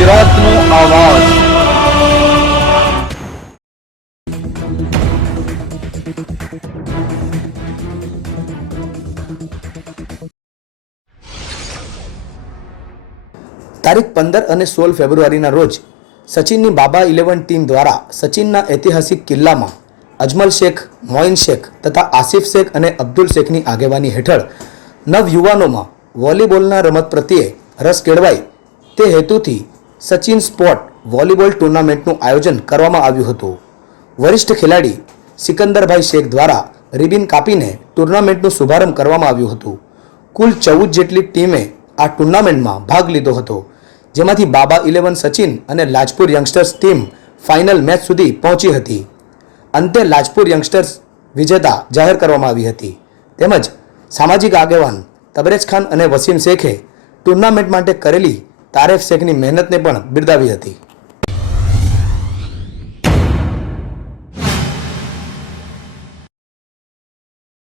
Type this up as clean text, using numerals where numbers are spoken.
ગુજરાતનો આવાજ। તારીખ 15 અને 16 ફેબ્રુઆરીના રોજ સચિનની બાબા 11 ટીમ દ્વારા સચિનના ઐતિહાસિક કિલ્લામાં અજમલ શેખ, મોઇન શેખ તથા આસિફ શેખ અને અબ્દુલ શેખની આગેવાની હેઠળ નવયુવાનોમાં વોલીબોલના રમત પ્રત્યે રસ કેળવાય તે હેતુથી સચિન સ્પોર્ટ વોલીબોલ ટુર્નામેન્ટનું આયોજન કરવામાં આવ્યું હતું। વરિષ્ઠ ખેલાડી સિકંદરભાઈ શેખ દ્વારા રિબિન કાપીને ટુર્નામેન્ટનો શુભારંભ કરવામાં આવ્યું હતું। કુલ 14 જેટલી ટીમે આ ટુર્નામેન્ટમાં ભાગ લીધો હતો, જેમાંથી બાબા 11 સચિન અને Lajpur youngsters team final match સુધી પહોંચી હતી। અંતે લાજપુર યંગસ્ટર્સ વિજેતા જાહેર કરવામાં આવી હતી। તેમજ સામાજિક આગેવાન તબરેજ ખાન અને વસીમ શેખે ટુર્નામેન્ટ માટે કરેલી તારેફ શેખની મહેનતને પણ બિરદાવી હતી।